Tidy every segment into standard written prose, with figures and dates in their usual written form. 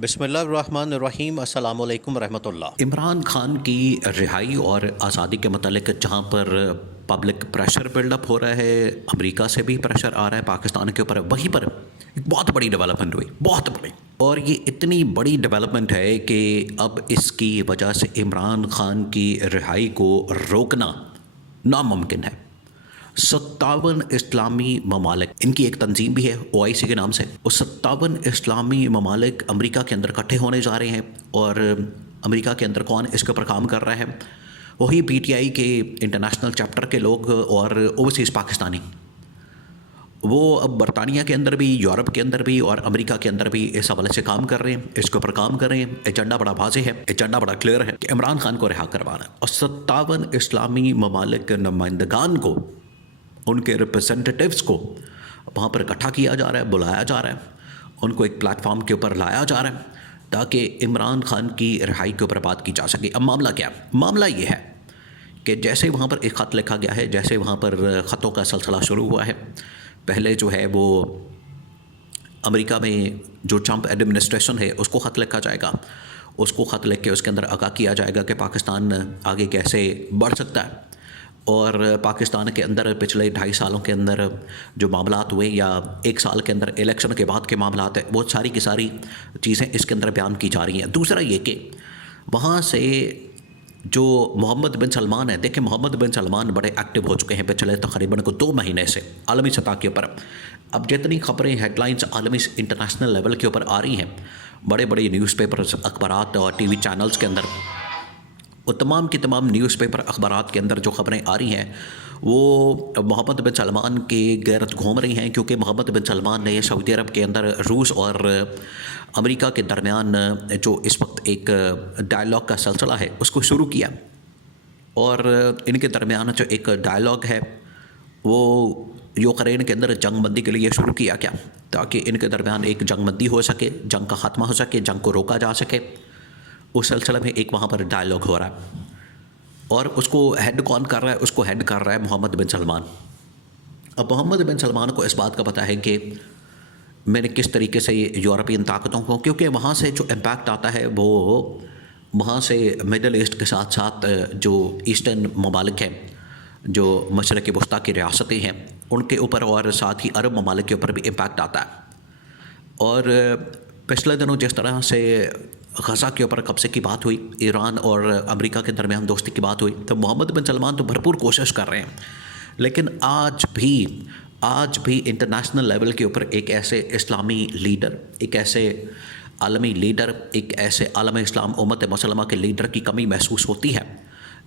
بسم اللہ الرحمن الرحیم، السلام علیکم ورحمۃ اللہ۔ عمران خان کی رہائی اور آزادی کے متعلق جہاں پر پبلک پریشر بلڈ اپ ہو رہا ہے، امریکہ سے بھی پریشر آ رہا ہے پاکستان کے اوپر، وہیں پر ایک بہت بڑی ڈیولپمنٹ ہوئی، بہت بڑی، اور یہ اتنی بڑی ڈیولپمنٹ ہے کہ اب اس کی وجہ سے عمران خان کی رہائی کو روکنا ناممکن ہے۔ 57 اسلامی ممالک، ان کی ایک تنظیم بھی ہے OIC کے نام سے، وہ 57 اسلامی ممالک امریکہ کے اندر اکٹھے ہونے جا رہے ہیں، اور امریکہ کے اندر کون اس کے اوپر کام کر رہا ہے؟ وہی PTI کے انٹرنیشنل چیپٹر کے لوگ اور اوورسیز پاکستانی، وہ اب برطانیہ کے اندر بھی، یورپ کے اندر بھی اور امریکہ کے اندر بھی اس حوالے سے کام کر رہے ہیں، اس کے اوپر کام کر رہے ہیں۔ ایجنڈا بڑا واضح ہے، ایجنڈا بڑا کلیئر ہے کہ عمران خان کو رہا کروانا ہے، اور 57 اسلامی ممالک کے نمائندگان کو، ان کے ریپرزنٹیٹیوز کو وہاں پر اکٹھا کیا جا رہا ہے، بلایا جا رہا ہے، ان کو ایک پلیٹ فارم کے اوپر لایا جا رہا ہے تاکہ عمران خان کی رہائی کے اوپر بات کی جا سکے۔ اب معاملہ کیا ہے؟ معاملہ یہ ہے کہ جیسے وہاں پر ایک خط لکھا گیا ہے، جیسے وہاں پر خطوں کا سلسلہ شروع ہوا ہے، پہلے جو ہے وہ امریکہ میں جو ٹرمپ ایڈمنسٹریشن ہے اس کو خط لکھا جائے گا، اس کو خط لکھ کے اس کے اندر آگاہ کیا جائے گا کہ پاکستان آگے کیسے بڑھ سکتا ہے، اور پاکستان کے اندر پچھلے 2.5 سالوں کے اندر جو معاملات ہوئے، یا 1 سال کے اندر الیکشن کے بعد کے معاملات ہیں، وہ ساری کی ساری چیزیں اس کے اندر بیان کی جا رہی ہیں۔ دوسرا یہ کہ وہاں سے جو محمد بن سلمان ہے، دیکھیں محمد بن سلمان بڑے ایکٹیو ہو چکے ہیں پچھلے تقریباً 2 مہینے سے عالمی سطح کے اوپر۔ اب جتنی خبریں، ہیڈ لائنز عالمی انٹرنیشنل لیول کے اوپر آ رہی ہیں، بڑے بڑے نیوز پیپرز، اخبارات اور TV چینلز کے اندر، وہ تمام کی تمام نیوز پیپر اخبارات کے اندر جو خبریں آ رہی ہیں وہ محمد بن سلمان کے گرد گھوم رہی ہیں، کیونکہ محمد بن سلمان نے سعودی عرب کے اندر روس اور امریکہ کے درمیان جو اس وقت ایک ڈائلاگ کا سلسلہ ہے اس کو شروع کیا، اور ان کے درمیان جو ایک ڈائلاگ ہے وہ یوکرین کے اندر جنگ بندی کے لیے شروع کیا گیا، تاکہ ان کے درمیان ایک جنگ بندی ہو سکے، جنگ کا خاتمہ ہو سکے، جنگ کو روکا جا سکے۔ اس سلسلے میں ایک وہاں پر ڈائلاگ ہو رہا ہے، اور اس کو ہیڈ کون کر رہا ہے؟ اس کو ہیڈ کر رہا ہے محمد بن سلمان۔ اب محمد بن سلمان کو اس بات کا پتہ ہے کہ میں نے کس طریقے سے یورپین طاقتوں کو، کیونکہ وہاں سے جو امپیکٹ آتا ہے وہ وہاں سے مڈل ایسٹ کے ساتھ ساتھ جو ایسٹرن ممالک ہیں، جو مشرق وسطیٰ کی ریاستیں ہیں، ان کے اوپر اور ساتھ ہی عرب ممالک کے اوپر بھی امپیکٹ آتا ہے۔ اور پچھلے دنوں جس طرح سے غزہ کے اوپر قبضے کی بات ہوئی، ایران اور امریکہ کے درمیان دوستی کی بات ہوئی، تو محمد بن سلمان تو بھرپور کوشش کر رہے ہیں، لیکن آج بھی انٹرنیشنل لیول کے اوپر ایک ایسے اسلامی لیڈر، ایک ایسے عالمی لیڈر، ایک ایسے عالم اسلام امت مسلمہ کے لیڈر کی کمی محسوس ہوتی ہے،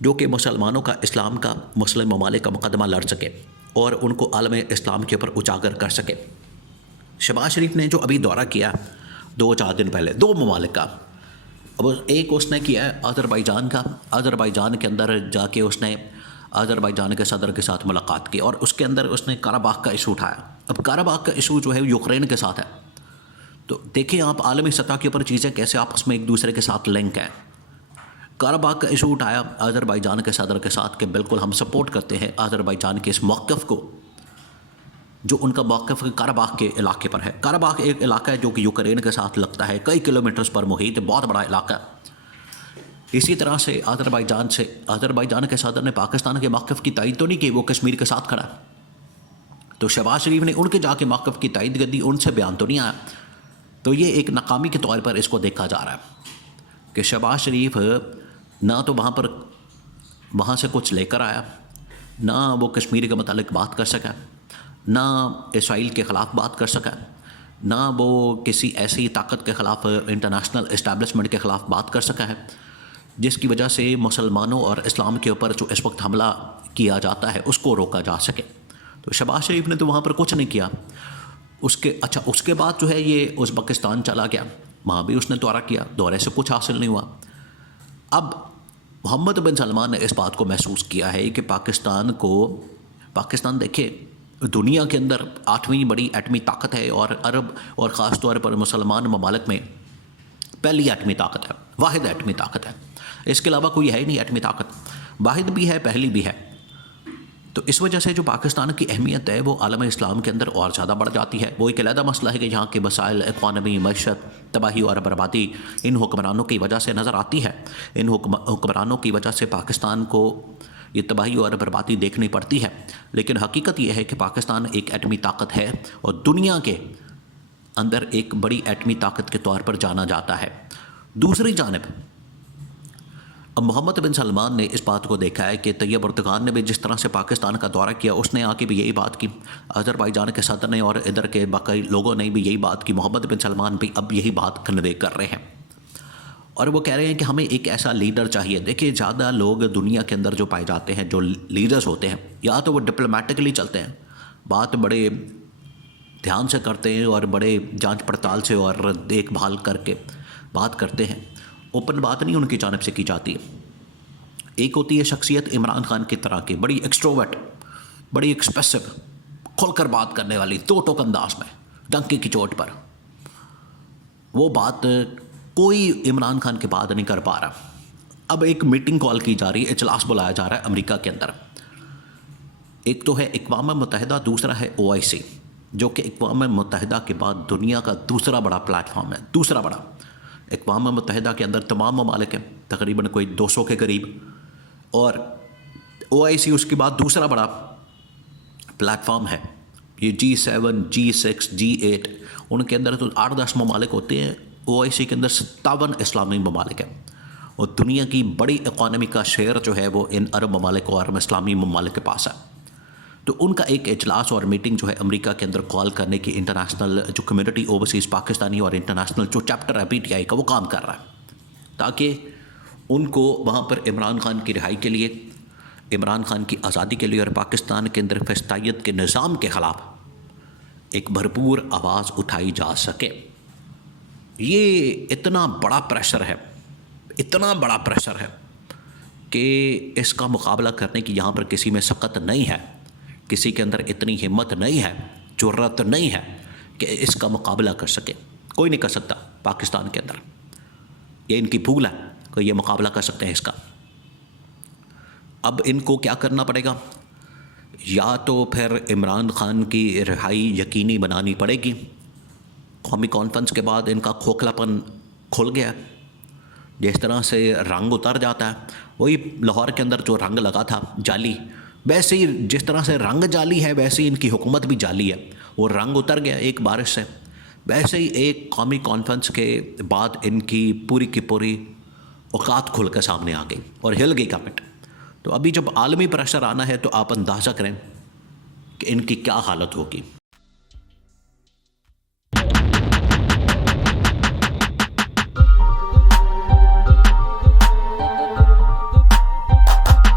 جو کہ مسلمانوں کا، اسلام کا، مسلم ممالک کا مقدمہ لڑ سکے اور ان کو عالم اسلام کے اوپر اجاگر کر سکے۔ شہباز شریف نے جو ابھی دورہ کیا 2-4 دن پہلے 2 ممالک کا، اب ایک اس نے کیا ہے آذربائیجان کا، آذربائیجان کے اندر جا کے اس نے آذربائیجان کے صدر کے ساتھ ملاقات کی، اور اس کے اندر اس نے قرہ کا ایشو اٹھایا۔ اب قرہ کا ایشو جو ہے یوکرین کے ساتھ ہے، تو دیکھیں آپ عالمی سطح کے اوپر چیزیں کیسے آپس میں ایک دوسرے کے ساتھ لنک ہیں۔ قرہ کا ایشو اٹھایا آذربائیجان کے صدر کے ساتھ کہ بالکل ہم سپورٹ کرتے ہیں آذربائیجان کے اس موقف کو، جو ان کا موقف قرہ کے علاقے پر ہے۔ قرہ ایک علاقہ ہے جو کہ یوکرین کے ساتھ لگتا ہے، کئی کلومیٹرز پر محیط، بہت بڑا علاقہ ہے۔ اسی طرح سے آذربائیجان کے صدر نے پاکستان کے موقف کی تائید تو نہیں کی، وہ کشمیر کے ساتھ کھڑا ہے، تو شہباز شریف نے ان کے جا کے موقف کی تائید کر دی، ان سے بیان تو نہیں آیا۔ تو یہ ایک ناکامی کے طور پر اس کو دیکھا جا رہا ہے کہ شہباز شریف نہ تو وہاں سے کچھ لے کر آیا، نہ وہ کشمیر کے متعلق بات کر سکا، نہ اسرائیل کے خلاف بات کر سکا، نہ وہ کسی ایسی طاقت کے خلاف، انٹرنیشنل اسٹیبلشمنٹ کے خلاف بات کر سکا ہے جس کی وجہ سے مسلمانوں اور اسلام کے اوپر جو اس وقت حملہ کیا جاتا ہے اس کو روکا جا سکے۔ تو شہباز شریف نے تو وہاں پر کچھ نہیں کیا۔ اس کے بعد جو ہے یہ ازبکستان چلا گیا، وہاں بھی اس نے دورہ کیا، دورے سے کچھ حاصل نہیں ہوا۔ اب محمد بن سلمان نے اس بات کو محسوس کیا ہے کہ پاکستان دیکھے دنیا کے اندر 8ویں بڑی ایٹمی طاقت ہے، اور عرب اور خاص طور پر مسلمان ممالک میں پہلی ایٹمی طاقت ہے، واحد ایٹمی طاقت ہے، اس کے علاوہ کوئی ہے ہی نہیں ایٹمی طاقت، واحد بھی ہے، پہلی بھی ہے۔ تو اس وجہ سے جو پاکستان کی اہمیت ہے وہ عالم اسلام کے اندر اور زیادہ بڑھ جاتی ہے. وہ ایک علیحدہ مسئلہ ہے کہ یہاں کے مسائل، اکانومی، معیشت، تباہی اور بربادی ان حکمرانوں کی وجہ سے نظر آتی ہے. ان حکمرانوں کی وجہ سے پاکستان کو یہ تباہی اور بربادی دیکھنی پڑتی ہے. لیکن حقیقت یہ ہے کہ پاکستان ایک ایٹمی طاقت ہے اور دنیا کے اندر ایک بڑی ایٹمی طاقت کے طور پر جانا جاتا ہے. دوسری جانب اب محمد بن سلمان نے اس بات کو دیکھا ہے کہ طیب اردگان نے بھی جس طرح سے پاکستان کا دورہ کیا، اس نے آ کے بھی یہی بات کی، آذربائیجان کے صدر نے اور ادھر کے باقی لوگوں نے بھی یہی بات کی. محمد بن سلمان بھی اب یہی بات کنوے کر رہے ہیں اور وہ کہہ رہے ہیں کہ ہمیں ایک ایسا لیڈر چاہیے. دیکھیں زیادہ لوگ دنیا کے اندر جو پائے جاتے ہیں، جو لیڈرز ہوتے ہیں، یا تو وہ ڈپلومیٹکلی چلتے ہیں، بات بڑے دھیان سے کرتے ہیں اور بڑے جانچ پڑتال سے اور دیکھ بھال کر کے بات کرتے ہیں، اوپن بات نہیں ان کی جانب سے کی جاتی ہے. ایک ہوتی ہے شخصیت عمران خان کی طرح کی، بڑی ایکسٹروورٹ، بڑی ایکسپریسو، کھل کر بات کرنے والی، دو ٹوک انداز میں، ڈنکی کی چوٹ پر. وہ بات کوئی عمران خان کے بعد نہیں کر پا رہا. اب ایک میٹنگ کال کی جا رہی ہے، اجلاس بلایا جا رہا ہے امریکہ کے اندر. ایک تو ہے اقوام متحدہ، دوسرا ہے OIC، جو کہ اقوام متحدہ کے بعد دنیا کا دوسرا بڑا پلیٹ فارم ہے. دوسرا بڑا اقوام متحدہ کے اندر تمام ممالک ہیں، تقریباً کوئی 200 کے قریب، اور OIC اس کے بعد دوسرا بڑا پلیٹ فارم ہے. یہ G7، G6، G8، ان کے اندر تو 8-10 ممالک ہوتے ہیں. OIC کے اندر 57 اسلامی ممالک ہیں اور دنیا کی بڑی اکانومی کا شیئر جو ہے وہ ان عرب ممالک اور اسلامی ممالک کے پاس ہے. تو ان کا ایک اجلاس اور میٹنگ جو ہے امریکہ کے اندر کال کرنے کی انٹرنیشنل جو کمیونٹی اوورسیز پاکستانی اور انٹرنیشنل جو چیپٹر ہے PTI کا، وہ کام کر رہا ہے تاکہ ان کو وہاں پر عمران خان کی رہائی کے لیے، عمران خان کی آزادی کے لیے اور پاکستان کے اندر فسطائیت کے نظام کے خلاف ایک بھرپور آواز اٹھائی جا سکے. یہ اتنا بڑا پریشر ہے، اتنا بڑا پریشر ہے کہ اس کا مقابلہ کرنے کی یہاں پر کسی میں سخت نہیں ہے، کسی کے اندر اتنی ہمت نہیں ہے، جرأت نہیں ہے کہ اس کا مقابلہ کر سکے. کوئی نہیں کر سکتا پاکستان کے اندر. یہ ان کی بھول ہے کہ یہ مقابلہ کر سکتے ہیں اس کا. اب ان کو کیا کرنا پڑے گا؟ یا تو پھر عمران خان کی رہائی یقینی بنانی پڑے گی. قومی کانفرنس کے بعد ان کا کھوکھلا پن کھل گیا. جس طرح سے رنگ اتر جاتا ہے، وہی لاہور کے اندر جو رنگ لگا تھا جعلی، ویسے ہی جس طرح سے رنگ جعلی ہے ویسے ہی ان کی حکومت بھی جعلی ہے. وہ رنگ اتر گیا ایک بارش سے. ویسے ہی ایک قومی کانفرنس کے بعد ان کی پوری اوقات کھل کر سامنے آ گئی اور ہل گئی گورنمنٹ. تو ابھی جب عالمی پریشر آنا ہے تو آپ اندازہ کریں کہ ان کی کیا حالت ہوگی.